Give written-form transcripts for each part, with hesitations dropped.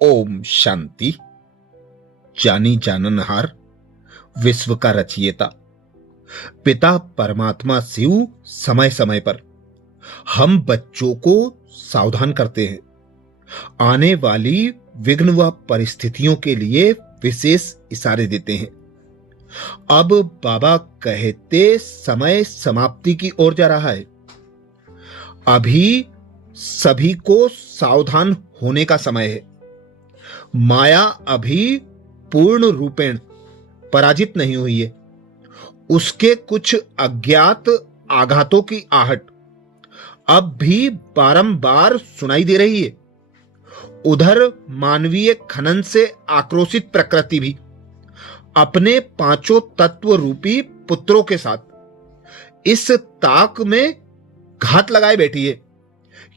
ओम शांति। जानी जाननहार, विश्व का रचयिता पिता परमात्मा शिव समय समय पर हम बच्चों को सावधान करते हैं। आने वाली विघ्न व परिस्थितियों के लिए विशेष इशारे देते हैं। अब बाबा कहते समय समाप्ति की ओर जा रहा है। अभी सभी को सावधान होने का समय है। माया अभी पूर्ण रूपेण पराजित नहीं हुई है। उसके कुछ अज्ञात आघातों की आहट अब भी बारंबार सुनाई दे रही है। उधर मानवीय खनन से आक्रोशित प्रकृति भी अपने पांचों तत्व रूपी पुत्रों के साथ इस ताक में घात लगाए बैठी है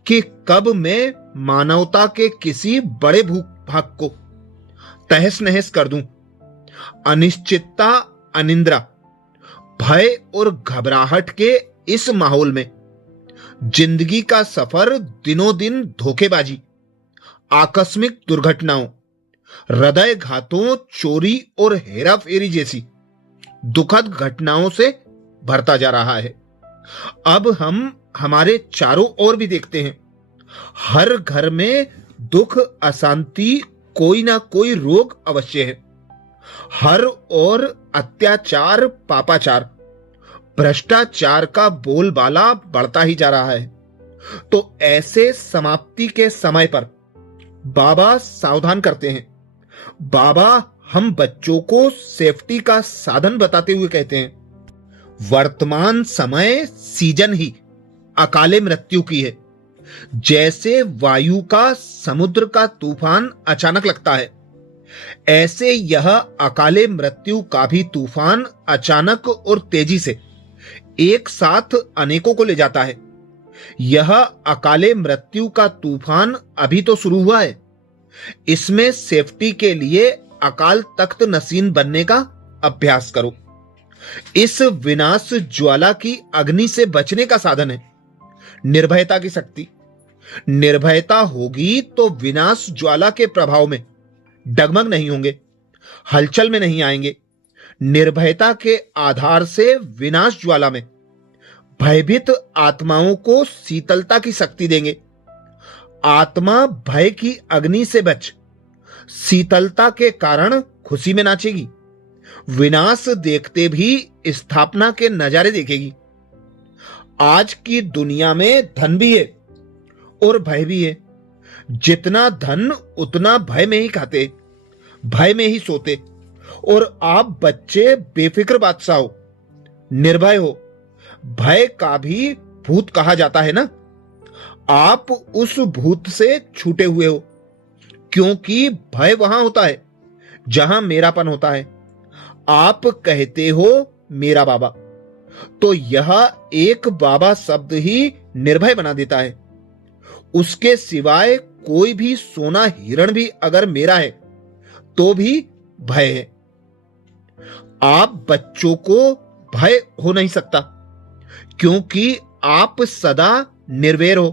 कि कब मैं मानवता के किसी बड़े भूभाग को तहस नहस कर दूं। अनिश्चितता, अनिद्रा, भय और घबराहट के इस माहौल में जिंदगी का सफर दिनों दिन धोखेबाजी, आकस्मिक दुर्घटनाओं, हृदय घातों, चोरी और हेराफेरी जैसी दुखद घटनाओं से भरता जा रहा है। अब हम हमारे चारों ओर भी देखते हैं। हर घर में दुख, अशांति, कोई ना कोई रोग अवश्य है। हर ओर अत्याचार, पापाचार, भ्रष्टाचार का बोलबाला बढ़ता ही जा रहा है। तो ऐसे समाप्ति के समय पर बाबा सावधान करते हैं। बाबा हम बच्चों को सेफ्टी का साधन बताते हुए कहते हैं, वर्तमान समय सीजन ही अकाले मृत्यु की है। जैसे वायु का समुद्र का तूफान अचानक लगता है, ऐसे यह अकाले मृत्यु का भी तूफान अचानक और तेजी से एक साथ अनेकों को ले जाता है। यह अकाले मृत्यु का तूफान अभी तो शुरू हुआ है। इसमें सेफ्टी के लिए अकाल तख्त नसीन बनने का अभ्यास करो। इस विनाश ज्वाला की अग्नि से बचने का साधन है निर्भयता की शक्ति। निर्भयता होगी तो विनाश ज्वाला के प्रभाव में डगमग नहीं होंगे, हलचल में नहीं आएंगे। निर्भयता के आधार से विनाश ज्वाला में भयभीत आत्माओं को शीतलता की शक्ति देंगे। आत्मा भय की अग्नि से बच शीतलता के कारण खुशी में नाचेगी। विनाश देखते भी स्थापना के नजारे देखेगी। आज की दुनिया में धन भी है और भय भी है। जितना धन उतना भय में ही खाते, भय में ही सोते। और आप बच्चे बेफिक्र बादशाह हो, निर्भय हो। भय का भी भूत कहा जाता है ना। आप उस भूत से छूटे हुए हो, क्योंकि भय वहां होता है जहां मेरापन होता है। आप कहते हो मेरा बाबा, तो यह एक बाबा शब्द ही निर्भय बना देता है। उसके सिवाय कोई भी सोना हिरण भी अगर मेरा है तो भी भय है। आप बच्चों को भय हो नहीं सकता, क्योंकि आप सदा निर्वैर हो।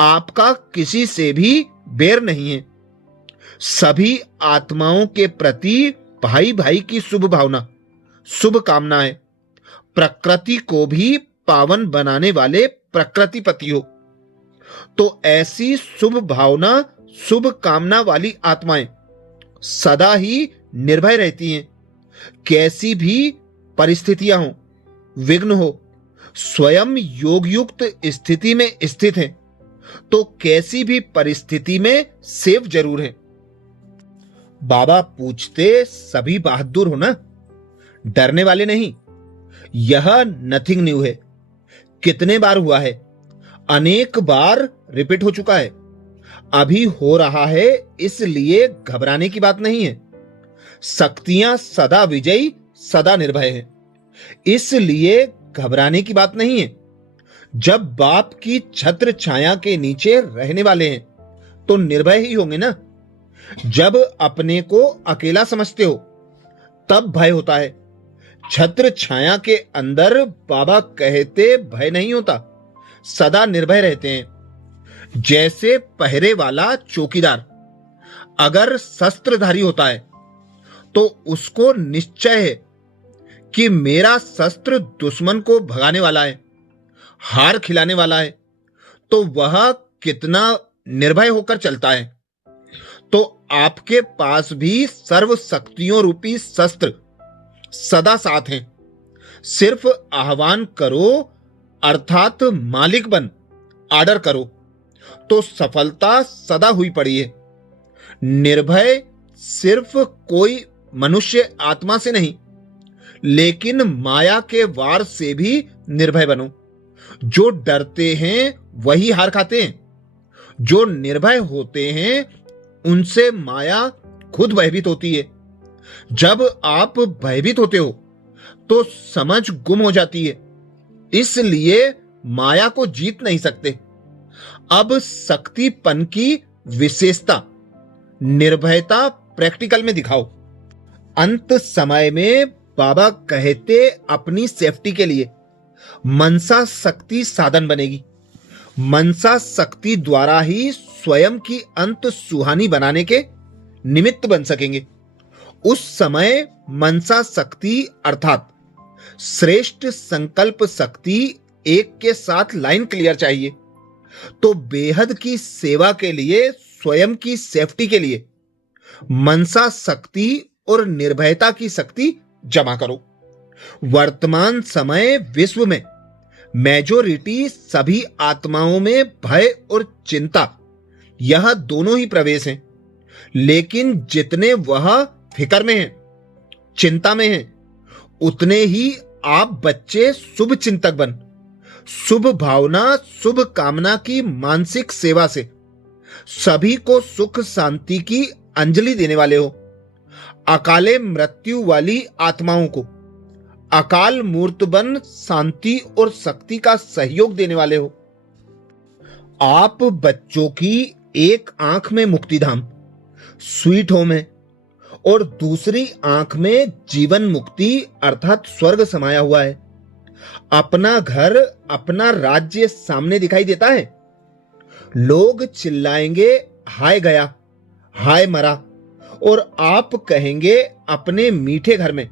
आपका किसी से भी बैर नहीं है। सभी आत्माओं के प्रति भाई भाई की शुभ भावना, शुभ कामना है। प्रकृति को भी पावन बनाने वाले प्रकृतिपति हो। तो ऐसी शुभ भावना, शुभ कामना वाली आत्माएं सदा ही निर्भय रहती हैं। कैसी भी परिस्थितियां हो, विघ्न हो, स्वयं योग युक्त स्थिति में स्थित हैं, तो कैसी भी परिस्थिति में सेफ जरूर है। बाबा पूछते, सभी बहादुर हो ना, डरने वाले नहीं। यह नथिंग न्यू है। कितने बार हुआ है, अनेक बार रिपीट हो चुका है, अभी हो रहा है, इसलिए घबराने की बात नहीं है। शक्तियां सदा विजयी, सदा निर्भय है, इसलिए घबराने की बात नहीं है। जब बाप की छत्र छाया के नीचे रहने वाले हैं तो निर्भय ही होंगे ना। जब अपने को अकेला समझते हो तब भय होता है। छत्र छाया के अंदर बाबा कहते भय नहीं होता, सदा निर्भय रहते हैं। जैसे पहरे वाला चौकीदार अगर शस्त्रधारी होता है तो उसको निश्चय है कि मेरा शस्त्र दुश्मन को भगाने वाला है, हार खिलाने वाला है, तो वह कितना निर्भय होकर चलता है। तो आपके पास भी सर्व शक्तियों रूपी शस्त्र सदा साथ हैं। सिर्फ आह्वान करो, अर्थात मालिक बन आर्डर करो, तो सफलता सदा हुई पड़ी है। निर्भय सिर्फ कोई मनुष्य आत्मा से नहीं, लेकिन माया के वार से भी निर्भय बनो। जो डरते हैं वही हार खाते हैं। जो निर्भय होते हैं उनसे माया खुद भयभीत होती है। जब आप भयभीत होते हो तो समझ गुम हो जाती है, इसलिए माया को जीत नहीं सकते। अब शक्तिपन की विशेषता निर्भयता प्रैक्टिकल में दिखाओ। अंत समय में बाबा कहते अपनी सेफ्टी के लिए मनसा शक्ति साधन बनेगी। मनसा शक्ति द्वारा ही स्वयं की अंत सुहानी बनाने के निमित्त बन सकेंगे। उस समय मनसा शक्ति अर्थात श्रेष्ठ संकल्प शक्ति एक के साथ लाइन क्लियर चाहिए। तो बेहद की सेवा के लिए, स्वयं की सेफ्टी के लिए मनसा शक्ति और निर्भयता की शक्ति जमा करो। वर्तमान समय विश्व में मेजॉरिटी सभी आत्माओं में भय और चिंता, यह दोनों ही प्रवेश हैं। लेकिन जितने वह फिक्र में हैं, चिंता में हैं, उतने ही आप बच्चे शुभ चिंतक बन शुभ भावना, शुभ कामना की मानसिक सेवा से सभी को सुख शांति की अंजलि देने वाले हो। अकाले मृत्यु वाली आत्माओं को अकाल मूर्त बन शांति और शक्ति का सहयोग देने वाले हो। आप बच्चों की एक आंख में मुक्तिधाम स्वीट होम है और दूसरी आंख में जीवन मुक्ति अर्थात स्वर्ग समाया हुआ है। अपना घर, अपना राज्य सामने दिखाई देता है। लोग चिल्लाएंगे हाय गया, हाय मरा, और आप कहेंगे अपने मीठे घर में,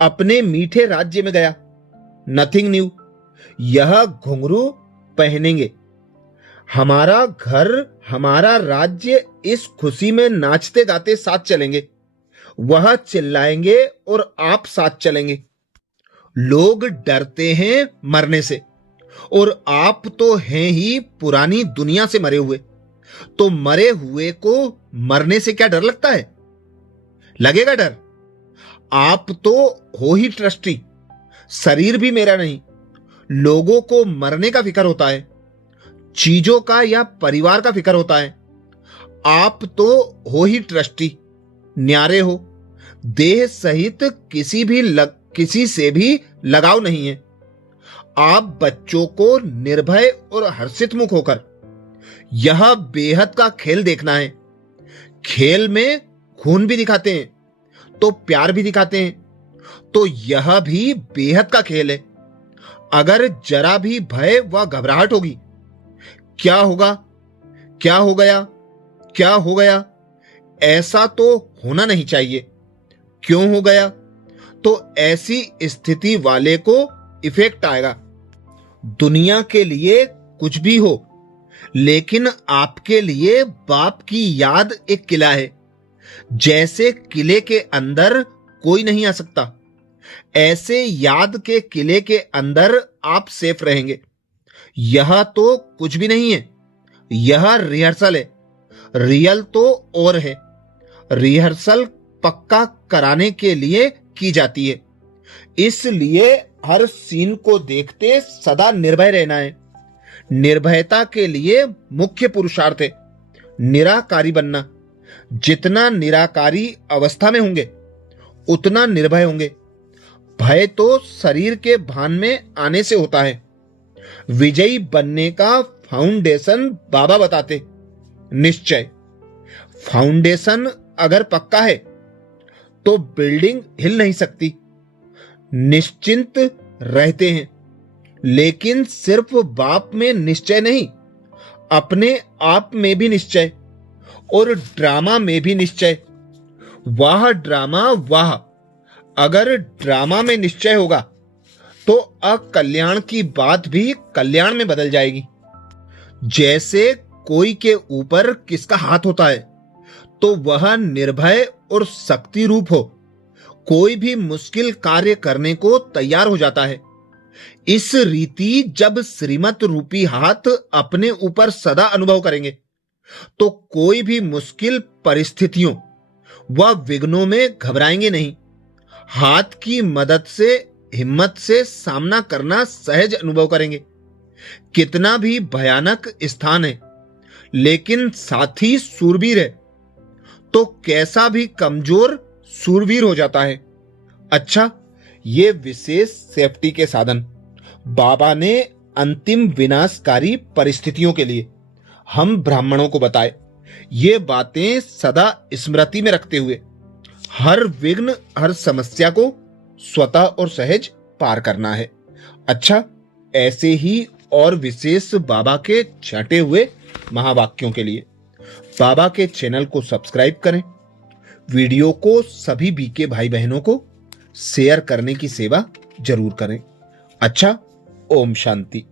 अपने मीठे राज्य में गया, नथिंग न्यू। यह घुंघरू पहनेंगे, हमारा घर, हमारा राज्य, इस खुशी में नाचते गाते साथ चलेंगे। वह चिल्लाएंगे और आप साथ चलेंगे। लोग डरते हैं मरने से, और आप तो हैं ही पुरानी दुनिया से मरे हुए। तो मरे हुए को मरने से क्या डर लगता है? लगेगा डर? आप तो हो ही ट्रस्टी, शरीर भी मेरा नहीं। लोगों को मरने का फिक्र होता है, चीजों का या परिवार का फिक्र होता है। आप तो हो ही ट्रस्टी, न्यारे हो। देह सहित किसी से भी लगाव नहीं है। आप बच्चों को निर्भय और हर्षित मुख होकर यह बेहद का खेल देखना है। खेल में खून भी दिखाते हैं तो प्यार भी दिखाते हैं, तो यह भी बेहद का खेल है। अगर जरा भी भय व घबराहट होगी, क्या होगा, क्या हो गया, क्या हो गया, ऐसा तो होना नहीं चाहिए। क्यों हो गया? तो ऐसी स्थिति वाले को इफेक्ट आएगा। दुनिया के लिए कुछ भी हो, लेकिन आपके लिए बाप की याद एक किला है। जैसे किले के अंदर कोई नहीं आ सकता, ऐसे याद के किले के अंदर आप सेफ रहेंगे। यह तो कुछ भी नहीं है, यह रिहर्सल है। रियल तो और है। रिहर्सल पक्का कराने के लिए की जाती है। इसलिए हर सीन को देखते सदा निर्भय रहना है। निर्भयता के लिए मुख्य पुरुषार्थ है निराकारी बनना। जितना निराकारी अवस्था में होंगे उतना निर्भय होंगे। भय तो शरीर के भान में आने से होता है। विजयी बनने का फाउंडेशन बाबा बताते निश्चय। फाउंडेशन अगर पक्का है तो बिल्डिंग हिल नहीं सकती। निश्चिंत रहते हैं, लेकिन सिर्फ बाप में निश्चय नहीं, अपने आप में भी निश्चय। और ड्रामा में भी निश्चय। वाह ड्रामा वाह! अगर ड्रामा में निश्चय होगा तो अकल्याण की बात भी कल्याण में बदल जाएगी। जैसे कोई के ऊपर किसका हाथ होता है तो वह निर्भय और शक्ति रूप हो, कोई भी मुश्किल कार्य करने को तैयार हो जाता है। इस रीति जब श्रीमत रूपी हाथ अपने ऊपर सदा अनुभव करेंगे तो कोई भी मुश्किल परिस्थितियों व विघ्नों में घबराएंगे नहीं। हाथ की मदद से हिम्मत से सामना करना सहज अनुभव करेंगे। कितना भी भयानक स्थान है लेकिन साथी सूरवीर है तो कैसा भी कमजोर सूरवीर हो जाता है। अच्छा, ये विशेष सेफ्टी के साधन बाबा ने अंतिम विनाशकारी परिस्थितियों के लिए हम ब्राह्मणों को बताए। ये बातें सदा स्मृति में रखते हुए हर विघ्न हर समस्या को स्वतः और सहज पार करना है। अच्छा, ऐसे ही और विशेष बाबा के छांटे हुए महावाक्यों के लिए बाबा के चैनल को सब्सक्राइब करें। वीडियो को सभी बीके भाई बहनों को शेयर करने की सेवा जरूर करें। अच्छा, ओम शांति।